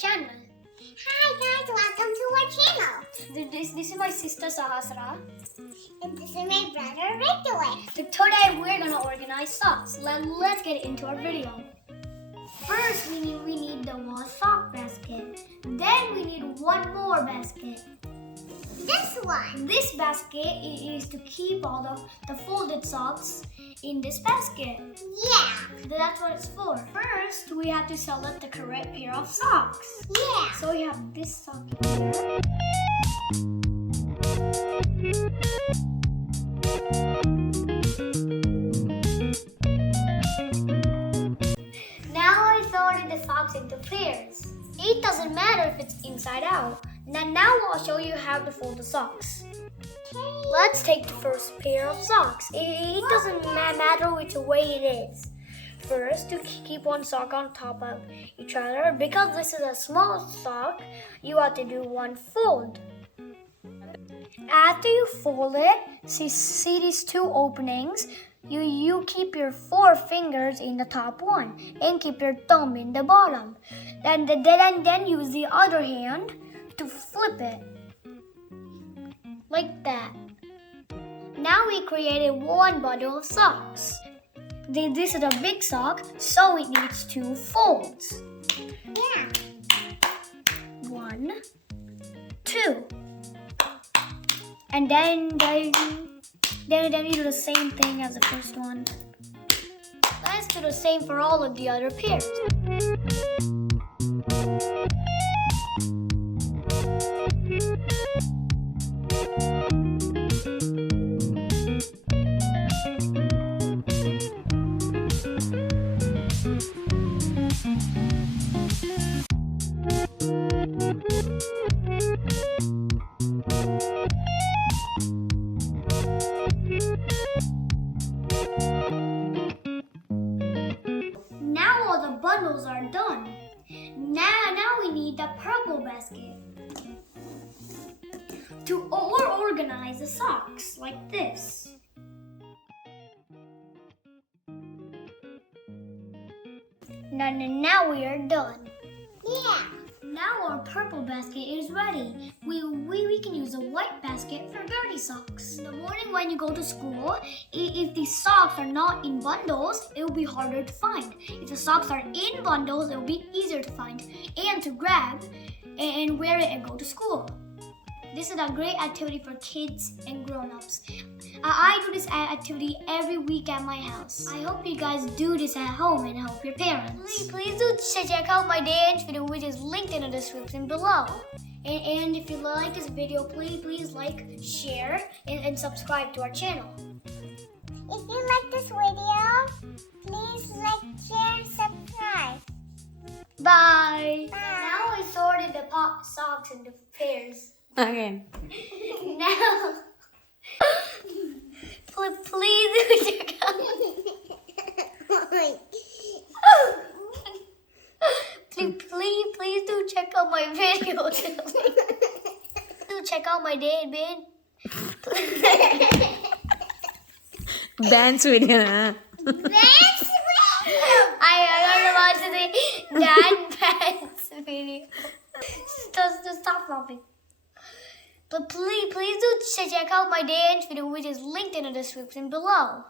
channel. Hi guys, welcome to our channel. This is my sister Sahasra. And this is my brother Rithvik. So today we're gonna organize socks. Let's get into our video. First we need the wash sock basket. Then we need one more basket. This one. This basket is to keep all the folded socks in this basket. Yeah. That's what it's for. First, we have to select the correct pair of socks. Yeah. So we have this sock here. Now I sorted the socks into pairs. It doesn't matter if it's inside out. Now I'll show you how to fold the socks. Let's take the first pair of socks. It doesn't matter which way it is. First, to keep one sock on top of each other, because this is a small sock, you have to do one fold. After you fold it, see these two openings. You keep your 4 fingers in the top one and keep your thumb in the bottom. Then use the other hand to flip it. Like that. Now we created one bundle of socks. This is a big sock, so it needs 2 folds. Yeah. 1, 2. And then you do the same thing as the first one. Let's do the same for all of the other pairs. Now all the bundles are done. Now we need the purple basket to organize the socks like this. Now we are done. Yeah. Now our purple basket is ready. We can use a white basket for dirty socks. In the morning when you go to school, if the socks are not in bundles, it will be harder to find. If the socks are in bundles, it will be easier to find and to grab and wear it and go to school. This is a great activity for kids and grown-ups. I do this activity every week at my house. I hope you guys do this at home and help your parents. Please do check out my dance video, which is linked in the description below. And if you like this video, please like, share, and subscribe to our channel. If you like this video, please like, share, subscribe. Bye! Bye. Now I sorted the pop socks into pairs. Again. Now, please do check out. Please do check out my video. Do check out my dad bin. Dance video, huh? I gotta watch the dad dance video. Just stop laughing. But please do check out my dance video, which is linked in the description below.